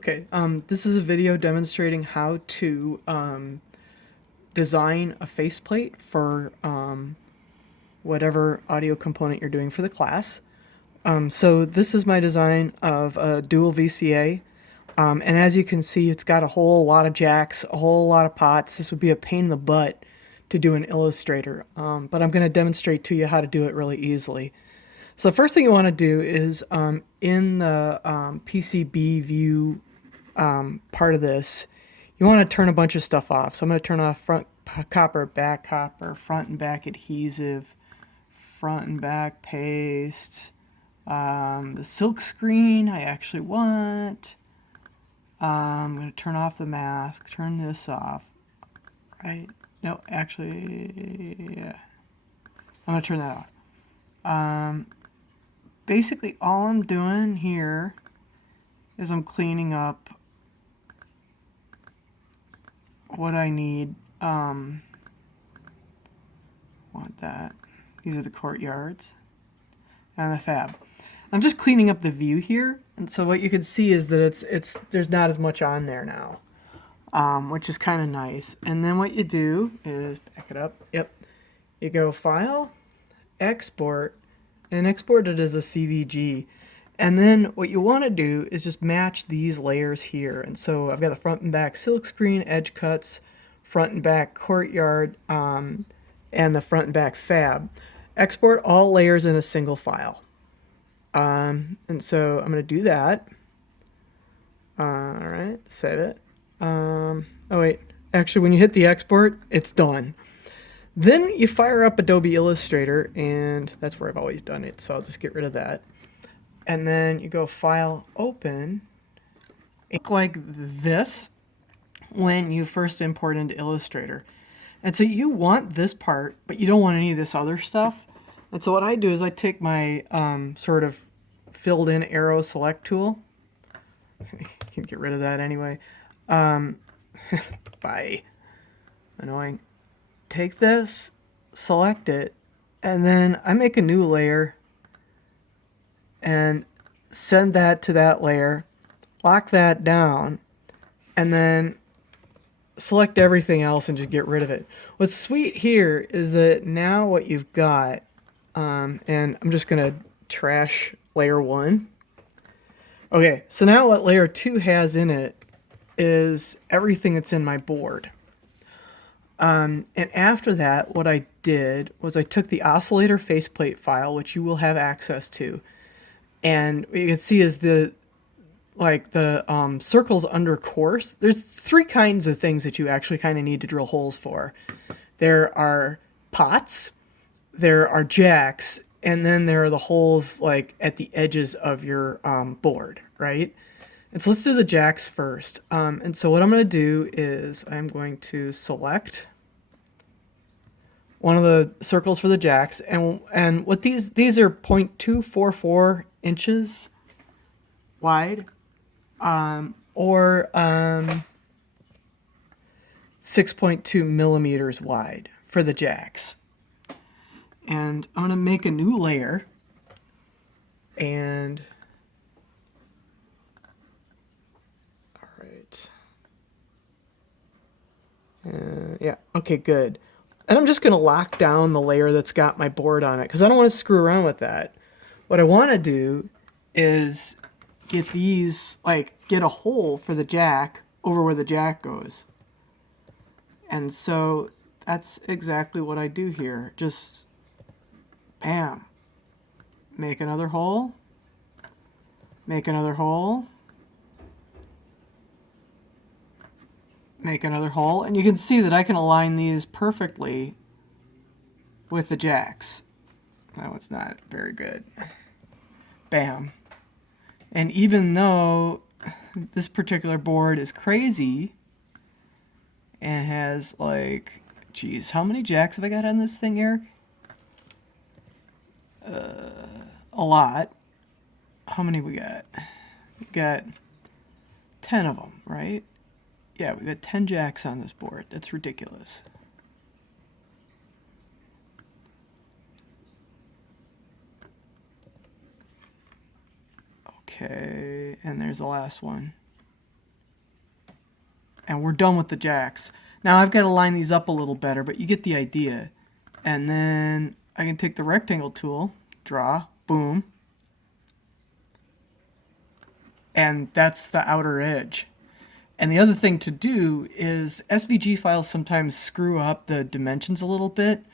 Okay, this is a video demonstrating how to design a faceplate for whatever audio component you're doing for the class. So this is my design of a dual VCA, and as you can see, it's got a whole lot of jacks, a whole lot of pots. This would be a pain in the butt to do in Illustrator, but I'm going to demonstrate to you how to do it really easily. So the first thing you want to do is in the PCB view part of this, you want to turn a bunch of stuff off. So I'm going to turn off front copper, back copper, front and back adhesive, front and back paste, the silk screen I actually want. I'm going to turn off the mask, turn this off, right? No, actually, yeah. I'm going to turn that off. Basically, all I'm doing here is I'm cleaning up what I need. Want that. These are the courtyards and the fab. I'm just cleaning up the view here, and so what you can see is that there's not as much on there now, which is kind of nice. And then what you do is back it up. Yep, you go File, Export, and export it as a CVG. And then what you want to do is just match these layers here. And so I've got the front and back silk screen, edge cuts, front and back courtyard, and the front and back fab. Export all layers in a single file. And so I'm going to do that. All right, save it. Oh wait, actually when you hit the export, it's done. Then you fire up Adobe Illustrator, and that's where I've always done it, so I'll just get rid of that. And then you go File, Open. It looks like this when you first import into Illustrator. And so you want this part, but you don't want any of this other stuff. And so what I do is I take my sort of filled in arrow select tool. You can get rid of that anyway. Bye. Annoying. Take this, select it, and then I make a new layer and send that to that layer, lock that down, and then select everything else and just get rid of it. What's sweet here is that now what you've got, and I'm just going to trash layer 1. Okay, so now what layer 2 has in it is everything that's in my board. And after that, what I did was I took the oscillator faceplate file, which you will have access to, and what you can see is the circles under course. There's 3 kinds of things that you actually kind of need to drill holes for. There are pots, there are jacks, and then there are the holes like at the edges of your board, right? And so let's do the jacks first. And so what I'm going to do is I'm going to select one of the circles for the jacks, and what these are 0.244 inches wide, or 6.2 millimeters wide for the jacks. And I'm going to make a new layer, and all right, yeah, okay, good. And I'm just going to lock down the layer that's got my board on it because I don't want to screw around with that. What I want to do is get these, get a hole for the jack over where the jack goes. And so that's exactly what I do here. Just, bam, make another hole, make another hole, make another hole, and you can see that I can align these perfectly with the jacks. That was not very good. Bam. And even though this particular board is crazy and has geez, how many jacks have I got on this thing, Eric? A lot. How many we got? We got 10 of them, right? Yeah, we got 10 jacks on this board. That's ridiculous. Okay, and there's the last one. And we're done with the jacks. Now I've got to line these up a little better, but you get the idea. And then I can take the rectangle tool, draw, boom. And that's the outer edge. And the other thing to do is SVG files sometimes screw up the dimensions a little bit.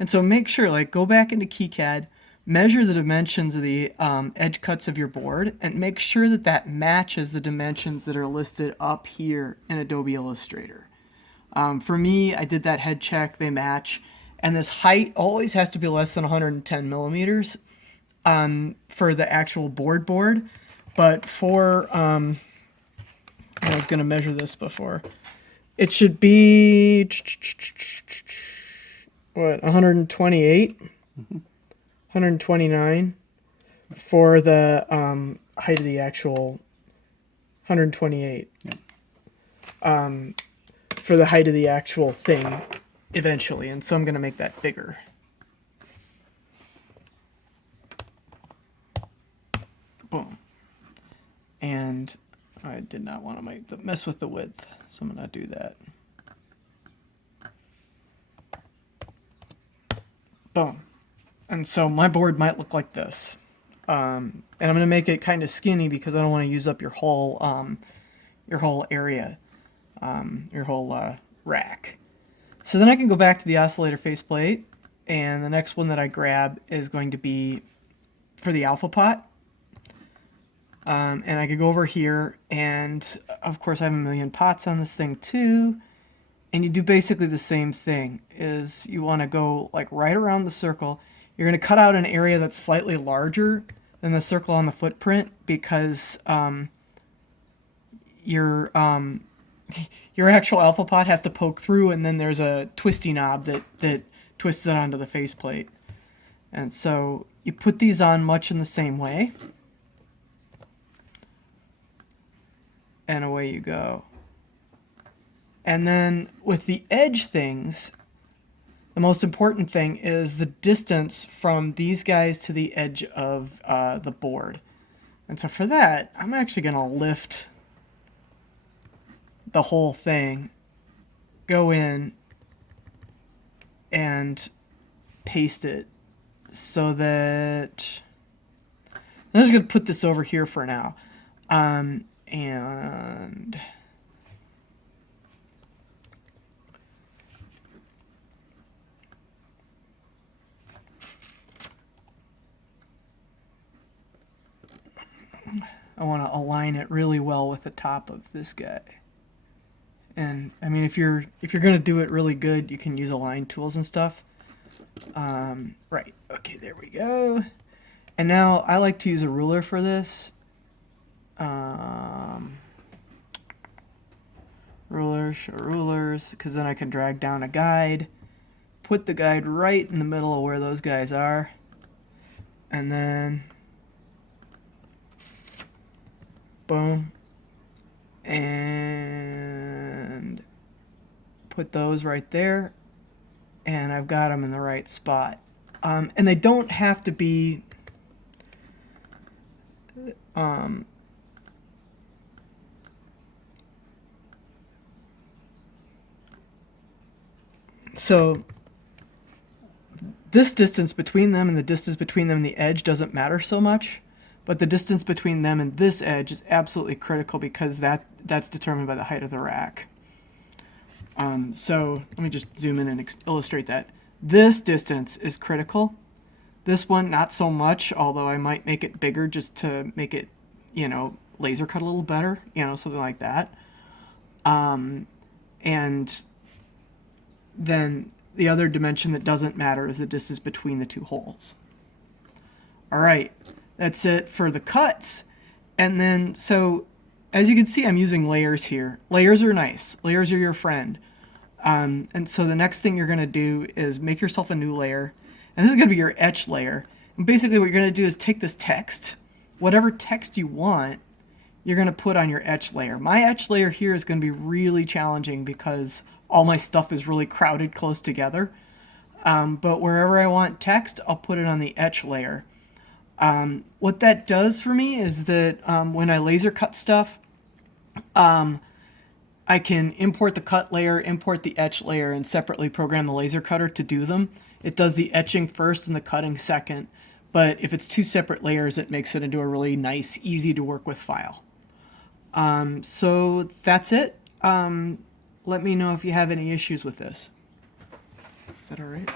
And so make sure, like, go back into KiCad, measure the dimensions of the edge cuts of your board, and make sure that that matches the dimensions that are listed up here in Adobe Illustrator. For me, I did that head check, they match. And this height always has to be less than 110 millimeters for the actual board. But for, I was going to measure this before. It should be, what, 128? 129 for the height of the actual 128. Yeah. For the height of the actual thing eventually, and so I'm going to make that bigger. Boom. And I did not want to mess with the width, so I'm going to do that. Boom. And so my board might look like this. And I'm going to make it kind of skinny because I don't want to use up your whole area, your whole rack. So then I can go back to the oscillator faceplate, and the next one that I grab is going to be for the alpha pot. And I could go over here, and of course I have a million pots on this thing too. And you do basically the same thing, is you want to go like right around the circle. You're going to cut out an area that's slightly larger than the circle on the footprint because your actual alpha pot has to poke through, and then there's a twisty knob that twists it onto the faceplate. And so you put these on much in the same way. And away you go. And then with the edge things, the most important thing is the distance from these guys to the edge of the board. And so for that, I'm actually going to lift the whole thing, go in, and paste it so that I'm just going to put this over here for now. And I want to align it really well with the top of this guy. And I mean, if you're going to do it really good, you can use align tools and stuff. Right. Okay, there we go. And now I like to use a ruler for this. Rulers, because then I can drag down a guide, put the guide right in the middle of where those guys are, and then boom, and put those right there, and I've got them in the right spot. And they don't have to be so this distance between them and the distance between them and the edge doesn't matter so much, but the distance between them and this edge is absolutely critical because that's determined by the height of the rack. So let me just zoom in and illustrate that. This distance is critical. This one, not so much, although I might make it bigger just to make it, laser cut a little better, something like that. And then the other dimension that doesn't matter is the distance between the two holes. All right, that's it for the cuts. And then, so as you can see, I'm using layers here. Layers are nice. Layers are your friend. And so the next thing you're going to do is make yourself a new layer. And this is going to be your etch layer. And basically what you're going to do is take this text, whatever text you want, you're going to put on your etch layer. My etch layer here is going to be really challenging because all my stuff is really crowded close together. But wherever I want text, I'll put it on the etch layer. What that does for me is that when I laser cut stuff, I can import the cut layer, import the etch layer, and separately program the laser cutter to do them. It does the etching first and the cutting second, but if it's two separate layers, it makes it into a really nice, easy to work with file. So that's it. Let me know if you have any issues with this. Is that all right?